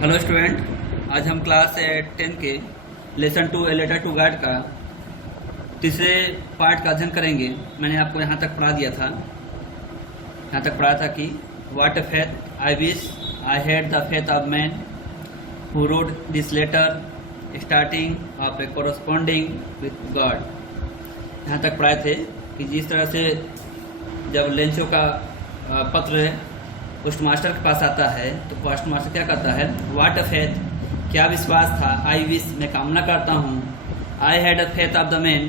Hello student, आज हम class 10 के lesson 2 a letter to God का तीसरे पार्ट का अध्ययन करेंगे। मैंने आपको यहाँ तक पढ़ा दिया था। यहाँ तक पढ़ा था कि what faith I wish I had the faith of man who wrote this letter starting off a corresponding with God. यहाँ तक पढ़ाए थे कि जिस तरह से जब लेंचो का पत्र पोस्ट मास्टर के पास आता है तो पोस्ट मास्टर क्या करता है, व्हाट अ फेथ, क्या विश्वास था, आई विश, मैं कामना करता हूँ, I had a faith of the man,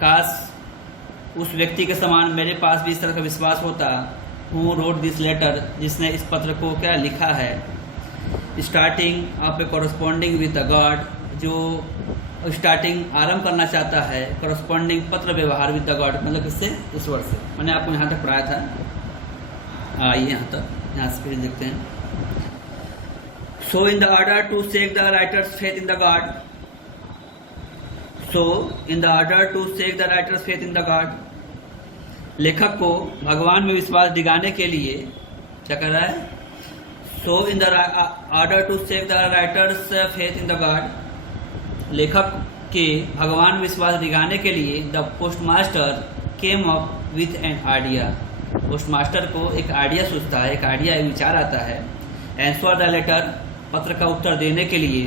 काश उस व्यक्ति के समान मेरे पास भी इस तरह का विश्वास होता, हु रोड दिस लेटर, जिसने इस पत्र को क्या लिखा है, starting off a corresponding with the God, जो स्टार्टिंग आरंभ करना चाहता है कोरस्पॉन्डिंग पत्र व्यवहार विद द गॉड, मतलब किससे, ईश्वर से। मैंने आपको यहाँ तक पढ़ाया था। आइए यहाँ तक, यहाँ से फिर देखते हैं। So in the order to seek the writer's faith in the God, so in the order to seek the writer's faith in the God, लेखक को भगवान में विश्वास दिलाने के लिए क्या कर रहा है, so in the order to seek the writer's faith in the God, लेखक के भगवान में विश्वास दिलाने के लिए the post master came up with an idea, post master को एक आइडिया सोचता है, एक आइडिया, एक विचार आता है, आंसर द लेटर, पत्र का उत्तर देने के लिए,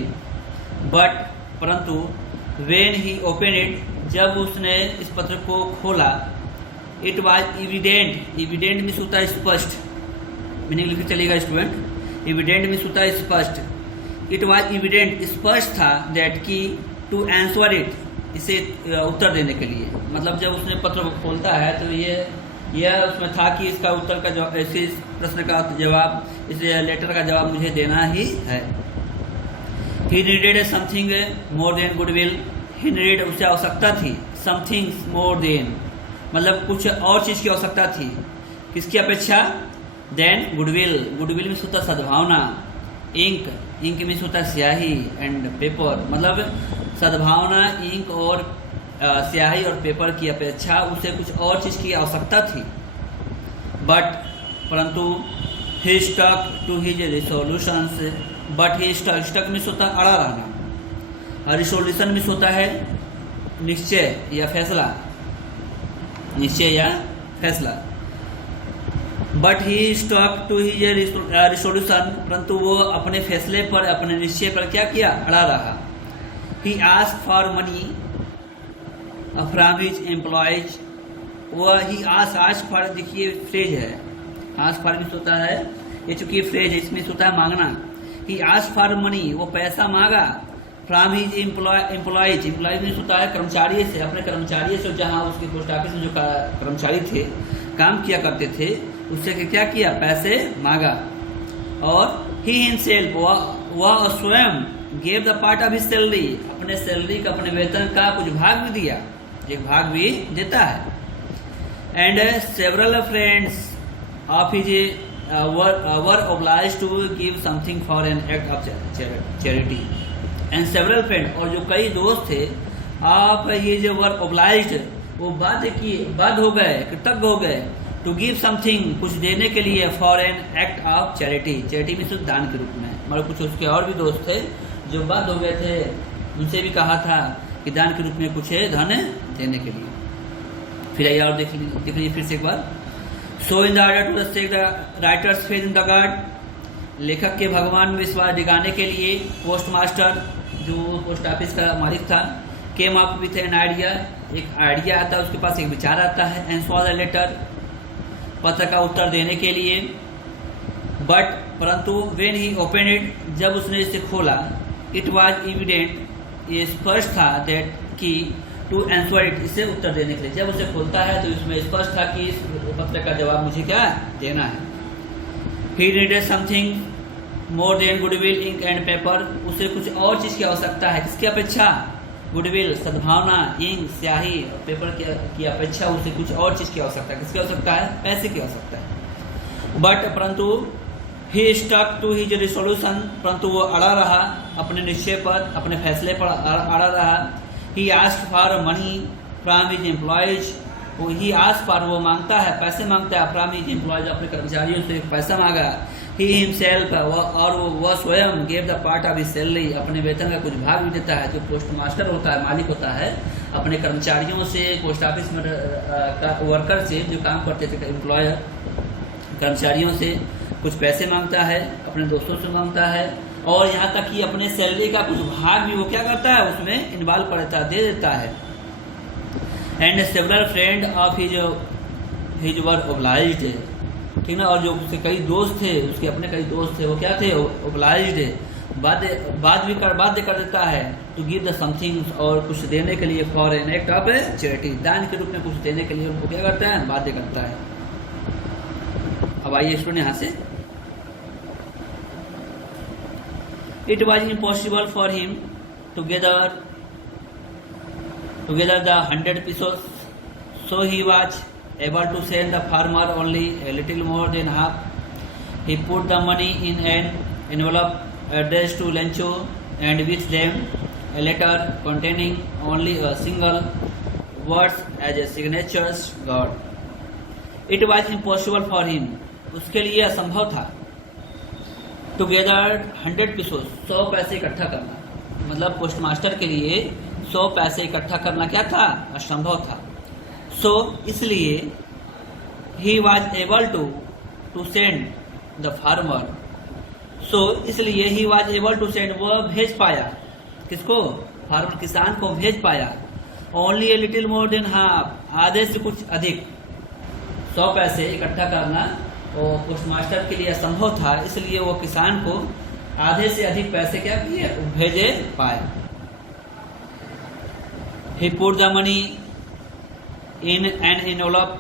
बट परंतु व्हेन ही ओपन इट, जब उसने इस पत्र को खोला, it was evident, evident means होता है स्पष्ट, मीनिंग लिख चलेगा स्टूडेंट, एविडेंट मीन्स होता है स्पष्ट, इट वाज एविडेंट, स्पष्ट था, दैट की टू आंसर इट, इसे उत्तर देने के लिए, मतलब जब उसने पत्र को खोलता है तो यह उसमें था कि इसका उत्तर का जवाब, इस प्रश्न का जवाब, इस लेटर का जवाब मुझे देना ही है। He needed something more than goodwill, he needed, उसे आवश्यकता थी, समथिंग मोर देन, मतलब कुछ और चीज की आवश्यकता थी, किसकी अपेक्षा, देन गुडविल, गुडविल में होता सद्भावना, इंक, इंक में होता स्याही, एंड पेपर, मतलब सद्भावना, इंक और स्याही और पेपर की अपेक्षा उसे कुछ और चीज की आवश्यकता थी, बट परंतु he stuck to his resolutions, but he stuck, stuck में होता है अड़ा रहना, रिसोल्यूशन में होता है निश्चय या फैसला, निश्चय या फैसला, but he stuck to his resolution, परंतु वो अपने फैसले पर, अपने निश्चय पर क्या किया, अड़ा रहा। He asked for money from his employees, वह ही आस्क फॉर, देखिए फ्रेज है, आस्क फॉर मीन्स होता है, ये चूंकि फ्रेज है इसमें होता है मांगना, ही आस्क फॉर मनी, वो पैसा मांगा, from his employees, employees means होता है कर्मचारी से, अपने कर्मचारी से, जहाँ उसके पोस्ट ऑफिस में जो कर्मचारी थे, काम किया करते थे, उससे क्या किया, पैसे मांगा, और ही हिमसेल्फ, वह स्वयं gave the part of his salary, अपने सैलरी का, अपने वेतन का कुछ भाग भी दिया, एक भाग भी देता है, and several friends of his were obliged to give something for an act of charity, and several friend, और जो कई दोस्त थे, आप ये जो वर ऑब्लाइज्ड, वो बाध्य हो गए, कृतज्ञ हो गए, टू गिव समथिंग, कुछ देने के लिए, for an act of charity, charity में सिर्फ दान के रूप में, मगर कुछ उसके और भी दोस्त थे जो बाध्य हो गए थे, उनसे भी कहा था कि दान के रूप में कुछ धन देने के लिए। फिर आइए और देख लीजिए फिर से एक बार। So in the order to seek the writer's faith in the God, लेखक के भगवान में विश्वास दिलाने के लिए पोस्ट मास्टर, जो पोस्ट ऑफिस का मालिक था, came up with an idea, एक आइडिया आता है, उसके पास एक विचार आता है, आंसर द लेटर, पत्र का उत्तर देने के लिए, बट परंतु व्हेन ही ओपन इट, जब उसने इसे खोला, इट वाज एविडेंट, ये स्पष्ट था, दैट की टू आंसर इट, इसे उत्तर देने के लिए, जब उसे खोलता है तो इसमें स्पष्ट था कि इस पत्र का जवाब मुझे क्या देना है। He needed something more than goodwill, ink and paper, उसे कुछ और चीज की आवश्यकता है, किसकी अपेक्षा, गुडविल, सद्भावना, इंक, स्याही, पेपर की अपेक्षा उसे कुछ और चीज की आवश्यकता है, किसकी आवश्यकता है, पैसे की आवश्यकता है, बट परंतु he stuck to his resolution, परंतु वो अड़ा रहा अपने निश्चय पर, अपने फैसले पर अड़ा रहा। He asked for money from his employees, he asked for, वो मांगता है, पैसे मांगता है, फ्रॉम हिज एम्प्लॉयज, अपने कर्मचारियों से पैसा मांगा, ही हिमसेल्फ, और वह स्वयं gave the part of his salary, अपने वेतन का कुछ भाग भी देता है। जो पोस्ट मास्टर होता है, मालिक होता है, अपने कर्मचारियों से, पोस्ट ऑफिस में वर्कर से, जो काम करते थे एम्प्लॉयर, कर्मचारियों से कुछ पैसे मांगता है, अपने दोस्तों से मांगता है, और यहाँ तक कि अपने सैलरी का कुछ भाग भी वो क्या करता है, उसमें इन्वॉल्व कर देता है, दे देता है। And several friend of his were obliged, ठीक ना, और जो उसके कई दोस्त थे, उसके अपने कई दोस्त थे, वो क्या थे, ओब्लाइज्ड, बाध्य कर देता है, टू गिव द समथिंग, और कुछ देने के लिए, for an act of charity, दान के रूप में कुछ देने के लिए उनको क्या करता है, बाध्य करता है। अब आइए स्टूडेंट यहाँ से, it was impossible for him to gather the 100 pesos, so he was able to send the farmer only a little more than half. He put the money in an envelope addressed to Lencho and with them a letter containing only a single word as a signature God. It was impossible for him, उसके लिए असंभव था, to gather 100 pesos, 100 पैसे इकट्ठा करना, मतलब post master के लिए 100 पैसे इकट्ठा करना क्या था, असंभव था। सो इसलिए he was able to send the farmer, so इसलिए he was able to send, वह भेज पाया, किसको, फार्मर, किसान को भेज पाया, only a little more than half, आधे से कुछ अधिक, 100 पैसे इकट्ठा करना वो पोस्ट मास्टर के लिए असंभव था, इसलिए वो किसान को आधे से अधिक पैसे क्या किए, भेजे पाया। He put the money in an envelope,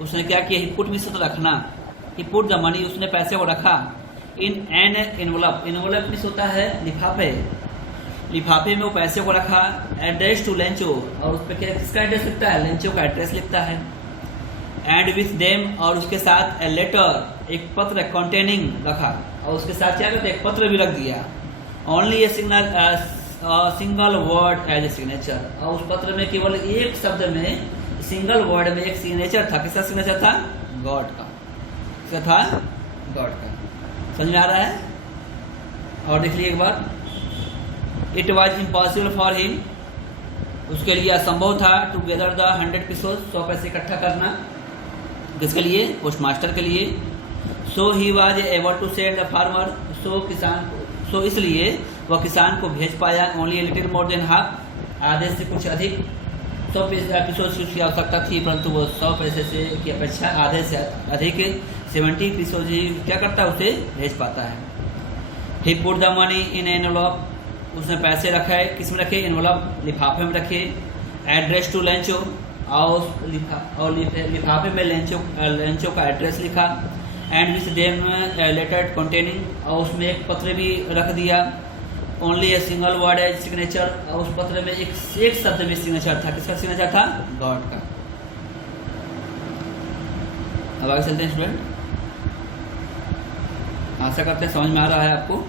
उसने क्या किया, he put मीन्स रखना, he put the money, उसने पैसे को रखा, in an envelope, envelope means होता है लिफाफे, लिफाफे में वो पैसे को रखा, एड्रेस टू लेंचो, और उस पर क्या, किसका एड्रेस लिखता है, लेंचो का एड्रेस लिखता है, एंड विथ देम, और उसके साथ ए लेटर, एक पत्र कंटेनिंग रखा, और उसके साथ क्या करते, एक पत्र भी रख दिया, only a single word as a signature, और उस पत्र में केवल एक शब्द में, सिंगल वर्ड में एक सिग्नेचर था, किसका सिग्नेचर था, गॉड का, किसका था, गॉड का। समझ में आ रहा है? और देख लीजिए एक बार, it was impossible for him, उसके लिए असंभव था, टू गेदर द 100 pesos, 100 पैसे इकट्ठा करना, किसके लिए, पोस्ट मास्टर के लिए। So he was able to send the farmer, so किसान को, सो इसलिए वह किसान को भेज पाया, only little more than half, आधे से कुछ अधिक, 100 pesos की आवश्यकता थी, परंतु वो 100 पैसे से की अपेक्षा आधे से अधिक 70 pesos ही क्या करता है, उसे भेज पाता है। He put the money in envelope, उसने पैसे रखा है, किस में रखे, एनवेलप, लिफाफे में रखे, एड्रेस टू लेंचो, और लिफाफे में लेंचो का एड्रेस लिखा, and with them letter containing, और उसमें एक पत्र भी रख दिया, only a single word as signature, और उस पत्र में एक शब्द में सिग्नेचर था, किसका सिग्नेचर था, गॉड का। अब आगे चलते हैं स्टूडेंट, आशा करते हैं समझ में आ रहा है आपको।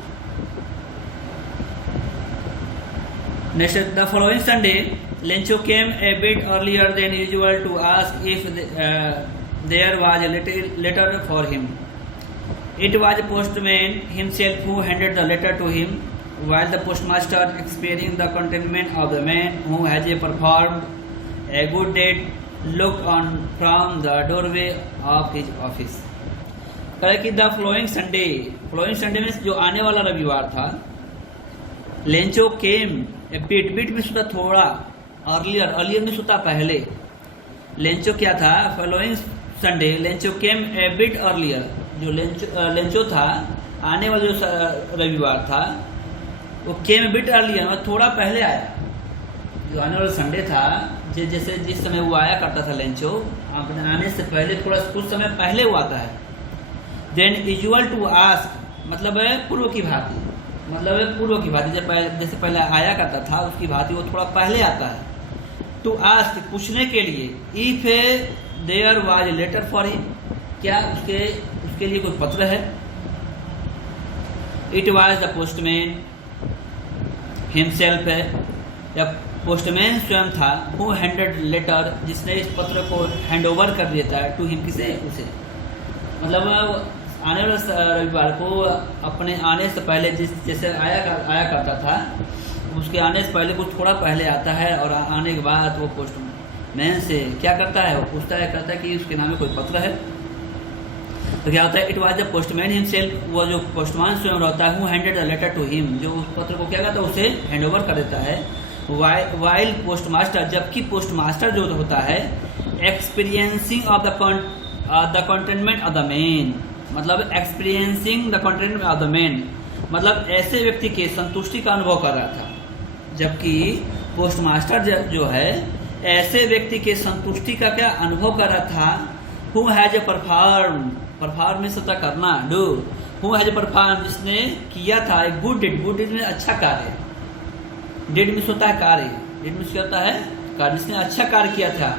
Next, the following Sunday Lencho came a bit earlier than usual to ask if there was a little letter for him. It was the postman himself who handed the letter to him, while the postmaster, experiencing the contentment of the man who has performed a good deed, looked on from the doorway of his office. कहे कि the flowing Sunday में जो आने वाला रविवार था, Lencho came a bit में सुता थोड़ा, अर्लियर में सुता पहले, लेंचो क्या था, following Sunday Lencho came a bit earlier, जो लेंचो था आने वाला जो रविवार था, वो केम ए बिट अर्लियर, मतलब थोड़ा पहले आया। जो आने वाला संडे था, जैसे जिस समय वो आया करता था लेंचो, अपने आने से पहले थोड़ा कुछ समय पहले वो आता है। देन यूजुअल टू आस्क, मतलब है पूर्व की भांति, जैसे पहले आया करता था उसकी भांति वो थोड़ा पहले आता है। टू आस्क, पूछने के लिए, if there was a letter for him, क्या उसके लिए कोई पत्र है। It was the postman himself है, या पोस्टमैन स्वयं था, हु हैंडेड लेटर, जिसने इस पत्र को हैंड ओवर कर देता है, टू हिम, किसे, उसे, मतलब आने वाले रविवार को अपने आने से पहले जैसे आया करता था, उसके आने से पहले कुछ थोड़ा पहले आता है, और आने के बाद वो पोस्टमैन से क्या करता है, वो पूछता है, कहता है कि उसके नाम में कोई पत्र है। तो क्या होता है, it was the postman himself, वो जो पोस्टमैन स्वयं रहता है, who handed the letter to him, जो उस पत्र को क्या करता है, उसे हैंड ओवर कर देता है। वाइल पोस्टमास्टर, जबकि पोस्टमास्टर जो होता है, experiencing of the containment of the men, मतलब experiencing the containment of the men, मतलब ऐसे व्यक्ति के संतुष्टि का अनुभव कर रहा था। जबकि पोस्टमास्टर जो है ऐसे व्यक्ति के संतुष्टि का क्या अनुभव कर रहा था। हु हैज ए परफॉर्म में सता करना, do, who has a perform, जिसने किया था एक गुड डिड में अच्छा कार्य, डिड में होता है कार्य, डिड में क्या होता है कार्य, जिसने अच्छा कार्य किया था।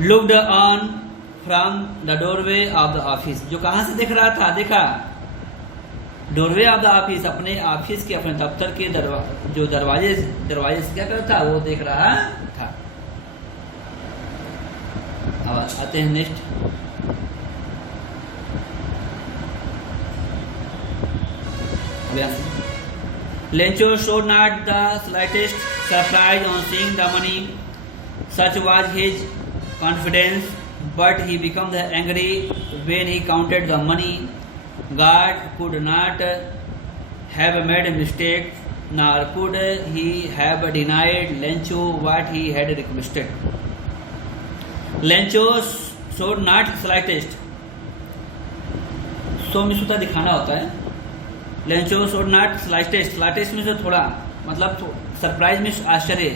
Looked on from the doorway of the office, जो कहाँ से देख रहा था, देखा डोरवे ऑफ द ऑफिस, अपने ऑफिस के, अपने दफ्तर के जो दरवाजे से क्या कर रहा था, वो देख रहा था। अब आते हैं next. Lencho showed not the slightest surprise on seeing the money. Such was his confidence, but he became angry when he counted the money. God could not have made a mistake, nor could he have denied Lencho what he had requested. Lencho showed not slightest. सो में सूता दिखाना होता है। Lencho showed not slightest में से थोड़ा, मतलब surprise में आश्चर्य।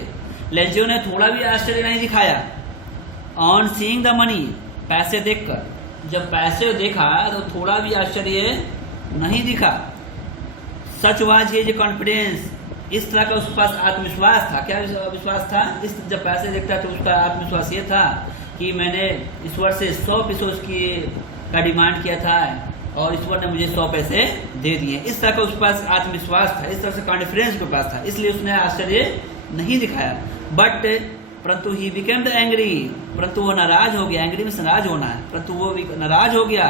लेंचो ने थोड़ा भी आश्चर्य नहीं दिखाया। ऑन सीइंग द मनी, पैसे देखकर, जब पैसे देखा तो थोड़ा भी आश्चर्य नहीं दिखा। सच वाज हिज कॉन्फिडेंस, इस तरह का उसके पास आत्मविश्वास था। क्या विश्वास था? जब पैसे देखता तो उसका आत्मविश्वास ये था कि मैंने ईश्वर से 100 पैसे का डिमांड किया था और ईश्वर ने मुझे 100 पैसे दे दिए। इस तरह का उसके पास आत्मविश्वास था, इस तरह से कॉन्फिडेंस के पास था, इसलिए उसने आश्चर्य नहीं दिखाया। बट परंतु ही बिकेम द एंग्री, परंतु वो नाराज हो गया। एंग्री में नाराज होना है, परंतु वो नाराज हो गया।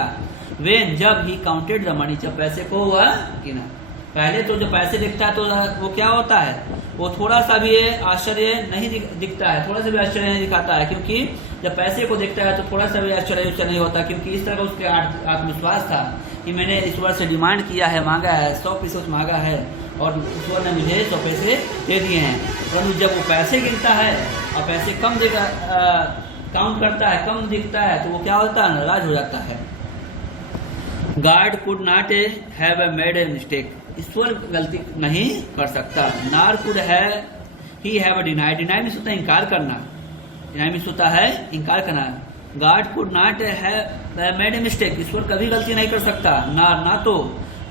वेन, जब ही काउंटेड द मनी, जब पैसे को हुआ गिना। पहले तो जब पैसे दिखता है तो वो क्या होता है, वो थोड़ा सा भी आश्चर्य नहीं दिखता है, थोड़ा सा भी आश्चर्य नहीं दिखाता है, क्योंकि जब पैसे को देखता है तो थोड़ा सा भी आश्चर्य नहीं होता, क्योंकि इस तरह का उसके आत्मविश्वास था कि मैंने ईश्वर से डिमांड किया है, मांगा है, 100 पैसे मांगा है और ईश्वर ने मुझे 100 पैसे दे दिए हैं। परंतु जब वो पैसे गिनता है और पैसे कम काउंट करता है, कम दिखता है, तो वो क्या होता है, नाराज हो जाता है। God could not have made a mistake, ईश्वर गलती नहीं कर सकता। Nor could he have denied, denied में होता है इनकार करना, डिनाइड में होता है इनकार करना। God could not have made a mistake, ईश्वर कभी गलती नहीं कर सकता। ना तो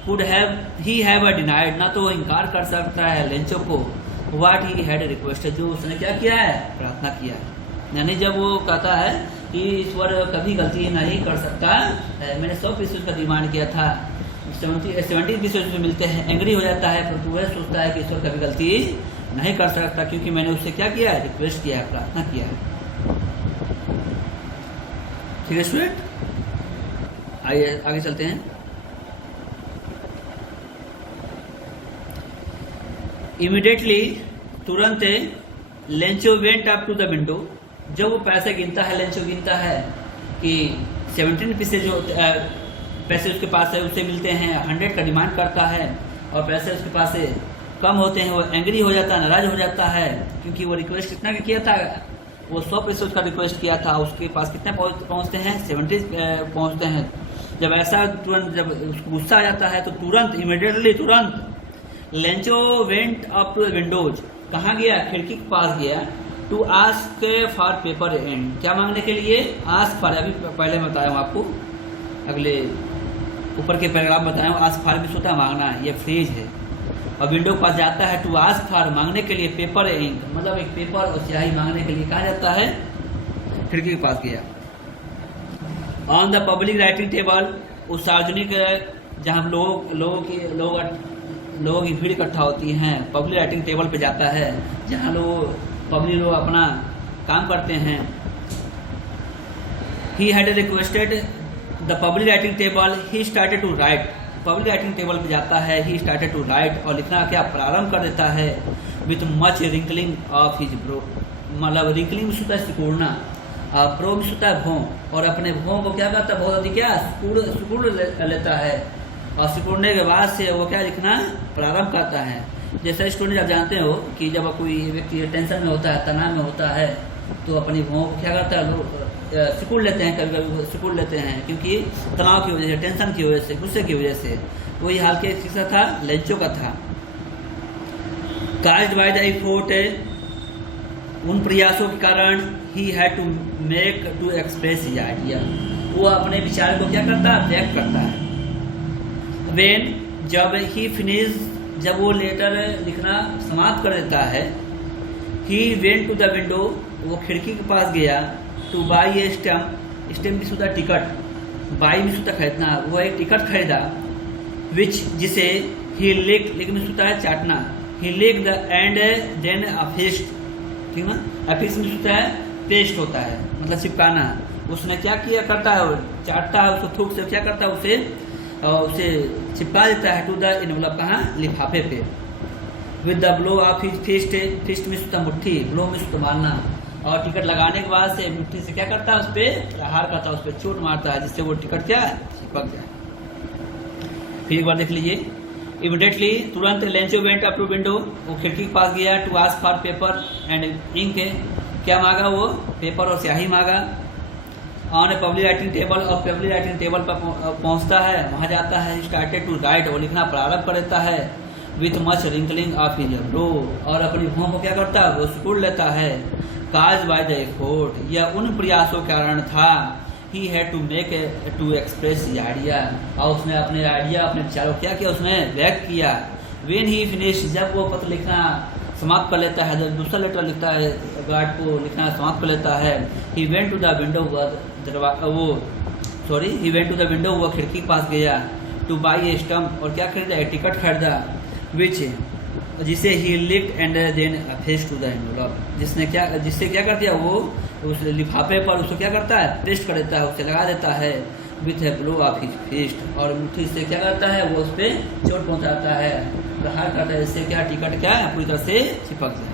कुड ही हैव डिनाइड, ना तो इनकार कर सकता है लेंचो को व्हाट ही हैड रिक्वेस्टेड, जो उसने क्या किया है, प्रार्थना किया है। यानी जब वो कहता है कि ईश्वर कभी गलती नहीं कर सकता है, मैंने 100 पैसे का डिमांड किया था, 70 पैसे मिलते हैं, एंग्री हो जाता है, परंतु वह सोचता है कि ईश्वर कभी गलती नहीं कर सकता, क्योंकि मैंने उससे क्या किया है, रिक्वेस्ट किया है, प्रार्थना किया है। ठीक है स्टूडेंट, आइए आगे चलते हैं। इमीडिएटली, तुरंत Lencho went up to the window, जब वो पैसे गिनता है, लेंचो गिनता है कि 17 पैसे जो पैसे उसके पास है उससे मिलते हैं, 100 का डिमांड करता है और पैसे उसके पास से कम होते हैं, वो एंग्री हो जाता है, नाराज हो जाता है, क्योंकि वो रिक्वेस्ट कितना का किया था, वो 100 पैसे उसका रिक्वेस्ट किया था, उसके पास कितने पहुंचते हैं, 70 पहुंचते हैं। जब ऐसा तुरंत जब उसको गुस्सा आ जाता है तो तुरंत, इमीडिएटली तुरंत Lencho went up to the windows, कहाँ गया, खिड़की के पास गया, to ask for paper and, क्या मांगने के लिए, आस्क फॉर, अभी पहले मैं बताया हूँ आपको, अगले ऊपर के पैराग्राफ बताया हूँ, आस्क फॉर भी होता मांगना है, ये फ्रेज है। और विंडो के पास जाता है टू आस्क फॉर, मांगने के लिए, पेपर इंक, मतलब एक पेपर और स्याही मांगने के लिए कहा जाता है, खिड़की के पास गया। On the public writing table, उस सार्वजनिक जहाँ लोगों की भीड़ इकट्ठा होती है, पब्लिक राइटिंग टेबल पे जाता है, जहाँ पब्लिक लोग अपना काम करते हैं। He had requested the public writing table he started to write, public writing table पे जाता है, ही स्टार्टेड टू राइट, और लिखना क्या प्रारंभ कर देता है, with much wrinkling of his bro, मतलब रिंकलिंग में होता है सिकुड़ना, ब्रो में होता है भों, और अपने भों को क्या करता है, बहुत अधिक क्या सिकुड़ लेता है, और सिकुड़ने के बाद से वो क्या लिखना प्रारंभ करता है। जैसे स्टूडेंट आप जानते हो कि जब कोई व्यक्ति टेंशन में होता है, तनाव में होता है, तो अपनी भों को क्या करता है, लोग सिकुड़ लेते हैं, कभी कभी सिकुड़ लेते हैं, क्योंकि तनाव की वजह से, टेंशन की वजह से, गुस्से की वजह से। वही हाल के किसका था, लेंचो का था। काज्ड बाय द एफर्ट, उन प्रयासों के कारण, he had to make to express his idea, वो अपने विचार को क्या करता है, व्यक्त करता है। वेन, जब ही फिनिश, जब वो लेटर लिखना समाप्त कर देता है, he went to the window, वो खिड़की के पास गया, to buy a stamp, stamp भी सुधा टिकट, बाई भी सुधा खरीदना, वो एक टिकट खरीदा, विच, जिसे ही लिख में सुधा है चाटना, ही लिख द एंड देन अफिस्ट, ठीक ना, अफिस्ट में सुधा है पेस्ट होता है, मतलब चिपकाना। उसने क्या किया करता है, वो चाटता है उसको, थूक से क्या करता है, उसे चिपका देता है टू द इनवलप, कहाँ, लिफाफे पे। With the blow of his fist, fist में सुधा मुट्ठी, ब्लो में सुधा मारना, और टिकट लगाने के बाद से मुट्ठी से क्या करता है, उस पर प्रहार करता है, उस पर चोट मारता है, जिससे वो टिकट क्या चिपक जाए। फिर एक बार देख लीजिए। इमीडिएटली, तुरंत, Lencho went up to window, वो खिड़की के पास गया, to ask for paper and ink, क्या मांगा वो, पेपर और स्याही मांगा। On a public writing table, और पब्लिक राइटिंग टेबल पर पहुंचता है, वहां जाता है, स्टार्टेड टू राइट, वो लिखना प्रारंभ कर देता है, with much wrinkling of his bro, और अपनी भौं को क्या करता है, वो सिकुड़ लेता है। काज बाय द एफर्ट, यह उन प्रयासों के कारण था, he had to make to express his idea, और उसने अपने आइडिया, अपने विचारों क्या किया, उसने व्यक्त किया। वेन ही फिनिश, जब वो पत्र लिखना समाप्त कर लेता है, जब दूसरा लेटर लिखता है, गार्ड को लिखना समाप्त कर लेता है, he went to the window, he went to the window, वो खिड़की के पास गया, टू बाई ए स्टम्प, और क्या खरीदा, एक टिकट खरीदा, विच, जिसे he licked and then face to the envelope, जिससे क्या कर दिया, वो उस लिफाफे पर उसको क्या करता है, पेस्ट कर देता है, उसे लगा देता है, with a blow of his fist, और मुट्ठी से क्या करता है, वो उस पर चोट पहुंचाता है, प्रहार करता है, इससे क्या टिकट क्या पूरी तरह से चिपक जाए।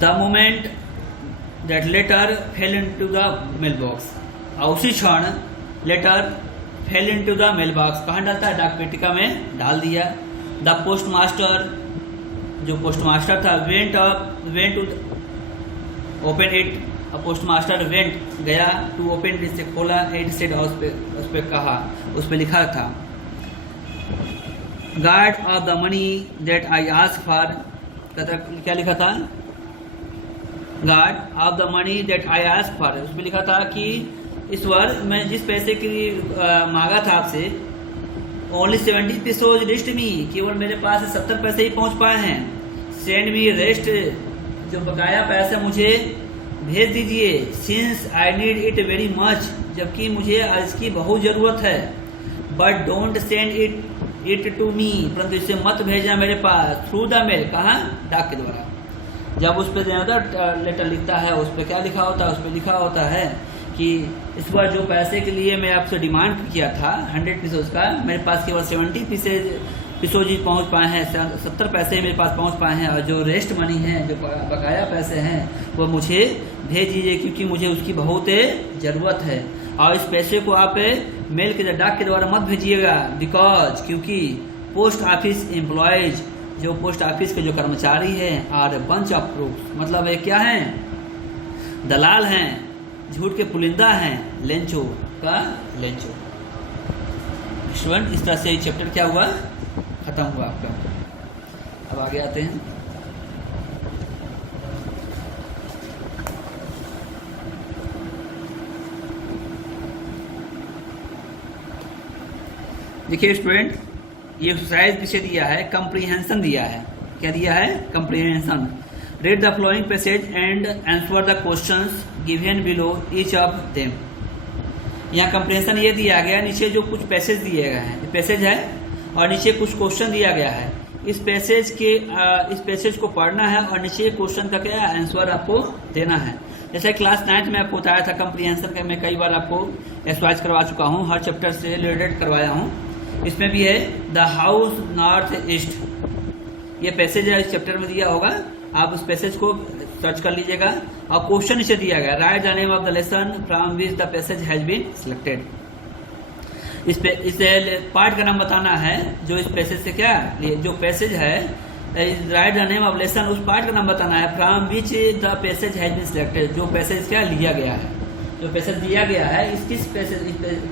The moment that letter fell into the mailbox, उसी क्षण letter fell into the mail box, कहाँ डालता है, डाक पेटिका में डाल दिया। द पोस्ट मास्टर, जो पोस्ट मास्टर था, went to open it, post master went, गया, टू ओपन इट, से खोला, इट सेड, उस पे कहा, उस पे लिखा था, guard of the money that I ask for, क्या लिखा था, guard of the money that I ask for, उसमें लिखा था कि इस बार मैं जिस पैसे के लिए मांगा था आपसे, ओनली 70 पैसे लिस्ट में, केवल मेरे पास 70 पैसे ही पहुंच पाए हैं, सेंड मी रेस्ट, जो बकाया पैसे मुझे भेज दीजिए, since I need it very much, जबकि मुझे इसकी बहुत ज़रूरत है, but don't send it to me, परंतु इसे मत भेजना मेरे पास, थ्रू द मेल, कहाँ, डाक के द्वारा। जब उस पर अदर लेटर लिखता है, उस पर क्या लिखा होता है, उस पर लिखा होता है कि इस बार जो पैसे के लिए मैं आपसे डिमांड किया था 100 पीसेज का, मेरे पास केवल 70 पीसेज ही पहुंच पाए हैं, 70 पैसे मेरे पास पहुंच पाए हैं, और जो रेस्ट मनी है, जो बकाया पैसे हैं, वो मुझे भेज दीजिए, क्योंकि मुझे उसकी बहुत ज़रूरत है, और इस पैसे को आप मेल के डाक के द्वारा मत भेजिएगा, बिकॉज, क्योंकि पोस्ट ऑफिस एम्प्लॉयज, जो पोस्ट ऑफिस के जो कर्मचारी हैं, और बंच ऑफ क्रूक्स, मतलब ये क्या हैं, दलाल हैं, झूठ के पुलिंदा हैं, लेंचो का लेंचो। स्टूडेंट, इस तरह से ये चैप्टर क्या हुआ, खत्म हुआ आपका। अब आगे आते हैं। देखिए स्टूडेंट, ये एक्सरसाइज पीछे दिया है, कंप्रीहेंशन दिया है, क्या दिया है, comprehension. Read the flowing passage and answer the questions given below each of them. यहाँ कंप्रेंशन ये दिया गया, नीचे जो कुछ पैसेज दिए गए हैं, पैसेज है और नीचे कुछ क्वेश्चन दिया गया है। इस पैसेज को पढ़ना है और नीचे क्वेश्चन का क्या आंसर आपको देना है। जैसे क्लास 9 में आपको बताया था कंप्रीहेंशन का, मैं कई बार आपको एक्सरसाइज करवा चुका हूँ, हर चैप्टर से रिलेटेड करवाया हूँ। इसमें भी है द हाउस नॉर्थ ईस्ट, ये पैसेज है, इस चैप्टर में दिया होगा, आप उस पैसेज को सर्च कर लीजिएगा। और क्वेश्चन नीचे दिया गया, write the name of the lesson from which the passage has been selected. इस पार्ट का नाम बताना है, जो इस पैसेज से क्या जो पैसेज है, write the name of lesson, उस पार्ट का नाम बताना है, from which the passage has been selected, जो पैसेज क्या लिया गया है, जो पैसेज दिया गया है, इस किस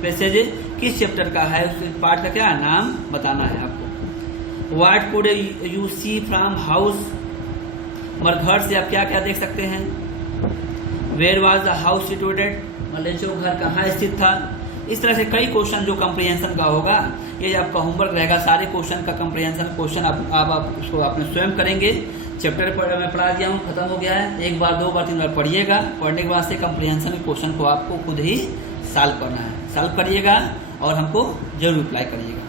पैसेज किस चैप्टर का है, उस पार्ट का क्या नाम बताना है आपको। What could you see from house, मगर घर से आप क्या क्या देख सकते हैं। Where was the house situated, मतलब जो घर कहाँ स्थित था। इस तरह से कई क्वेश्चन जो कंप्रीहेंशन का होगा, ये आपका होमवर्क रहेगा। सारे क्वेश्चन का कंप्रीहेंशन क्वेश्चन आप उसको अपने स्वयं करेंगे। चैप्टर पर मैं पढ़ा दिया हूँ, खत्म हो गया है। 1 बार 2 बार 3 बार पढ़िएगा, पढ़ने के बाद से कंप्रीहेंशन के क्वेश्चन को आपको खुद ही सॉल्व करना है। सॉल्व करिएगा और हमको जरूर रिप्लाई करिएगा।